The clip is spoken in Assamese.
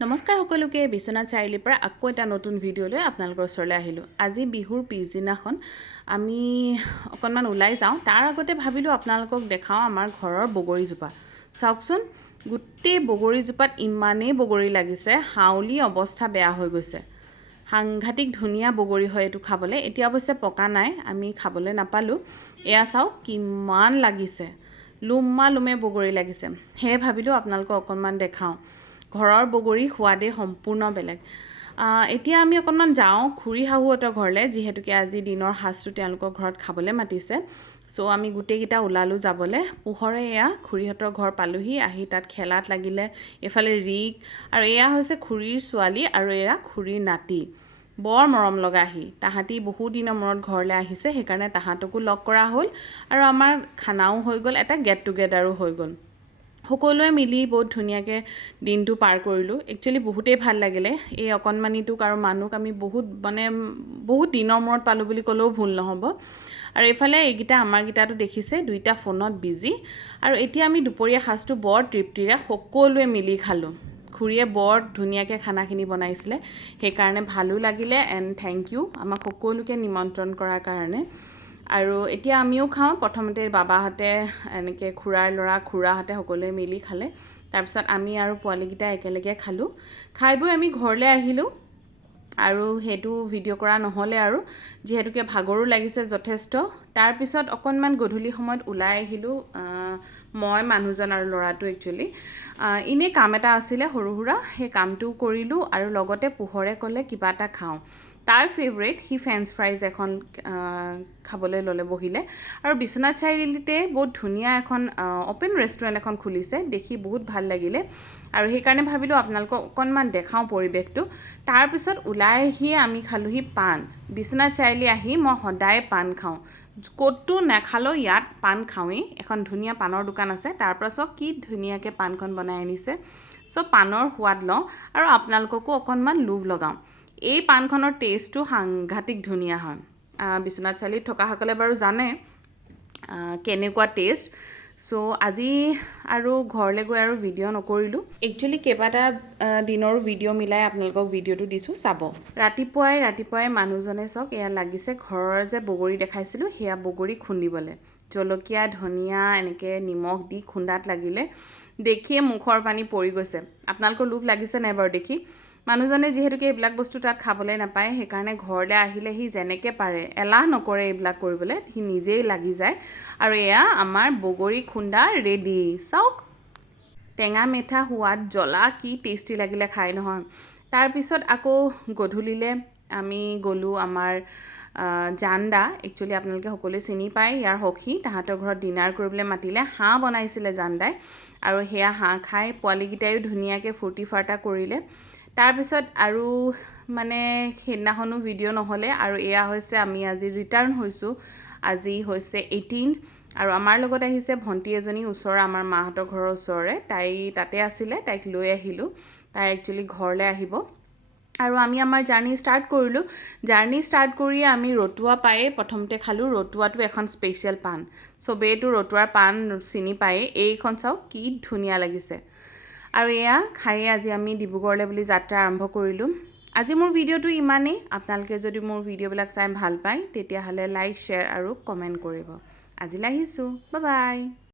নমস্কাৰ সকলোকে বিশ্বনাথ চাৰিআলিৰ পৰা আকৌ এটা নতুন ভিডিঅ' লৈ আপোনালোকৰ ওচৰলৈ আহিলোঁ। আজি বিহুৰ পিছদিনাখন আমি অকণমান ওলাই যাওঁ। তাৰ আগতে ভাবিলোঁ আপোনালোকক দেখাওঁ আমাৰ ঘৰৰ বগৰীজোপা। চাওকচোন, গোটেই বগৰীজোপাত ইমানেই বগৰী লাগিছে, হাউলি অৱস্থা বেয়া হৈ গৈছে। সাংঘাতিক ধুনীয়া বগৰী হয় এইটো খাবলৈ। এতিয়া অৱশ্যে পকা নাই, আমি খাবলৈ নাপালোঁ। এয়া চাওক কিমান লাগিছে, লুমা লুমে বগৰী লাগিছে। সেয়ে ভাবিলোঁ আপোনালোকক অকণমান দেখাওঁ। ঘৰৰ বগৰী সোৱাদেই সম্পূৰ্ণ বেলেগ। এতিয়া আমি অকণমান যাওঁ খুৰী শাহুহঁতৰ ঘৰলৈ, যিহেতুকে আজি দিনৰ সাজটো তেওঁলোকৰ ঘৰত খাবলৈ মাতিছে। চ' আমি গোটেইকেইটা ওলালোঁ যাবলৈ। পোহৰে এয়া খুৰীহঁতৰ ঘৰ পালোহি, আহি তাত খেলাত লাগিলে। এইফালে ৰিক আৰু এয়া হৈছে খুৰীৰ ছোৱালী আৰু এয়া খুৰীৰ নাতি। বৰ মৰম লগা তাহাঁতি বহুত দিনৰ মূৰত ঘৰলৈ আহিছে, সেইকাৰণে তাহাঁতকো লগ কৰা হ'ল আৰু আমাৰ খানাও হৈ গ'ল, এটা গেট টুগেডাৰো হৈ গ'ল। সকলোৱে মিলি বহুত ধুনীয়াকৈ দিনটো পাৰ কৰিলোঁ। একচুৱেলি বহুতেই ভাল লাগিলে। এই অকণমানিটোক আৰু মানুহক আমি বহুত দিনৰ মূৰত পালোঁ বুলি ক'লেও ভুল নহ'ব। আৰু এইফালে এইকেইটা আমাৰকেইটাতো দেখিছে, দুইটা ফোনত বিজি। আৰু এতিয়া আমি দুপৰীয়া সাজটো বৰ তৃপ্তিৰে সকলোৱে মিলি খালোঁ। খুৰীয়ে বৰ ধুনীয়াকৈ খানাখিনি বনাইছিলে, সেইকাৰণে ভালো লাগিলে। এণ্ড থেংক ইউ আমাক সকলোকে নিমন্ত্ৰণ কৰাৰ কাৰণে। আৰু এতিয়া আমিও খাওঁ। প্ৰথমতে বাবাহঁতে, এনেকৈ খুৰাৰ ল'ৰা খুৰাহঁতে সকলোৱে মিলি খালে। তাৰপিছত আমি আৰু পোৱালীকেইটা একেলগে খালোঁ। খাই বৈ আমি ঘৰলৈ আহিলোঁ আৰু সেইটো ভিডিঅ' কৰা নহ'লে আৰু, যিহেতুকে ভাগৰো লাগিছে যথেষ্ট। তাৰপিছত অকণমান গধূলি সময়ত ওলাই আহিলোঁ, মই মানুহজন আৰু ল'ৰাটো একচুৱেলি। এনেই কাম এটা আছিলে সৰু সুৰা, সেই কামটো কৰিলোঁ আৰু লগতে পোহৰে ক'লে কিবা এটা খাওঁ। তাৰ ফেভৰেট সি ফ্ৰেঞ্চ ফ্ৰাইজ এখন খাবলৈ ল'লে, বহিলে। আৰু বিশ্বনাথ চাৰিআলিতে বহুত ধুনীয়া এখন অ'পেন ৰেষ্টুৰেণ্ট এখন খুলিছে, দেখি বহুত ভাল লাগিলে। আৰু সেইকাৰণে ভাবিলোঁ আপোনালোকক অকণমান দেখাওঁ পৰিৱেশটো। তাৰপিছত ওলাই আহিয়ে আমি খালোঁহি পাণ। বিশ্বনাথ চাৰিআলি আহি মই সদায় পাণ খাওঁ, ক'তো নাখালেও ইয়াত পাণ খাওঁৱেই। এখন ধুনীয়া পাণৰ দোকান আছে, তাৰপৰা চাওক কি ধুনীয়াকৈ পাণখন বনাই আনিছে। চ' পাণৰ সোৱাদ লওঁ আৰু আপোনালোককো অকণমান লোভ লগাওঁ। এই পাণখনৰ টেষ্টটো সাংঘাতিক ধুনীয়া হয়। বিশ্বনাথ চাৰিআলিত থকাসকলে বাৰু জানে কেনেকুৱা টেষ্ট। চ' আজি আৰু ঘৰলৈ গৈ আৰু ভিডিঅ' নকৰিলোঁ। একচুৱেলি কেইবাটা দিনৰো ভিডিঅ' মিলাই আপোনালোকক ভিডিঅ'টো দিছোঁ, চাব। ৰাতিপুৱাই মানুহজনে চাওক এয়া লাগিছে, ঘৰৰ যে বগৰী দেখাইছিলোঁ সেয়া বগৰী খুন্দিবলৈ। জলকীয়া ধনিয়া এনেকৈ নিমখ দি খুন্দাত লাগিলে। দেখিয়ে মুখৰ পানী পৰি গৈছে। আপোনালোকৰ লোভ লাগিছে নাই বাৰু দেখি? মানুহজনে যিহেতুকে এইবিলাক বস্তু তাত খাবলৈ নাপায়, সেইকাৰণে ঘৰলৈ আহিলে সি যেনেকৈ পাৰে, এলাহ নকৰে এইবিলাক কৰিবলৈ, সি নিজেই লাগি যায়। আৰু এয়া আমাৰ বগৰী খুন্দা ৰেডি। চাওক টেঙা মিঠা সোৱাদ, জ্বলা, কি টেষ্টি লাগিলে খাই নহয়। তাৰপিছত আকৌ গধূলিলৈ আমি গ'লোঁ আমাৰ জানদা। একচুৱেলি আপোনালোকে সকলোৱে চিনি পায়, ইয়াৰ সখী। তাহাঁতৰ ঘৰত ডিনাৰ কৰিবলৈ মাতিলে, হাঁহ বনাইছিলে জানদাই। আৰু সেয়া হাঁহ খাই পোৱালীকেইটাইও ধুনীয়াকৈ ফূৰ্তি ফাৰ্তা কৰিলে। তাৰপিছত আৰু সেইদিনাখনো ভিডিঅ' নহ'লে। আৰু এয়া হৈছে আমি আজি ৰিটাৰ্ণ হৈছোঁ। আজি হৈছে 18 আৰু আমাৰ লগত আহিছে ভণ্টি এজনী, ওচৰৰ আমাৰ মাহঁতৰ ঘৰৰ ওচৰৰে। তাই তাতে আছিলে, তাইক লৈ আহিলোঁ। তাই একচুৱেলি ঘৰলৈ আহিব। আৰু আমি আমাৰ জাৰ্ণি ষ্টাৰ্ট কৰিলোঁ। জাৰ্ণি ষ্টাৰ্ট কৰিয়ে আমি ৰতুৱা পায়েই প্ৰথমতে খালোঁ। ৰতুৱাটো এখন স্পেচিয়েল পাণ, চবেইতো ৰতুৱাৰ পাণ চিনি পায়েই। এইখন চাওক কি ধুনীয়া লাগিছে। আৰু এয়া খায়ে আজি আমি ডিব্ৰুগড়লৈ বুলি যাত্ৰা আৰম্ভ কৰিলোঁ। আজি মোৰ ভিডিঅ'টো ইমানেই। আপোনালোকে যদি মোৰ ভিডিঅ'বিলাক চাই ভাল পায়, তেতিয়াহ'লে লাইক, শ্বেয়াৰ আৰু কমেণ্ট কৰিব। আজিলৈ আহিছোঁ, বাই বাই।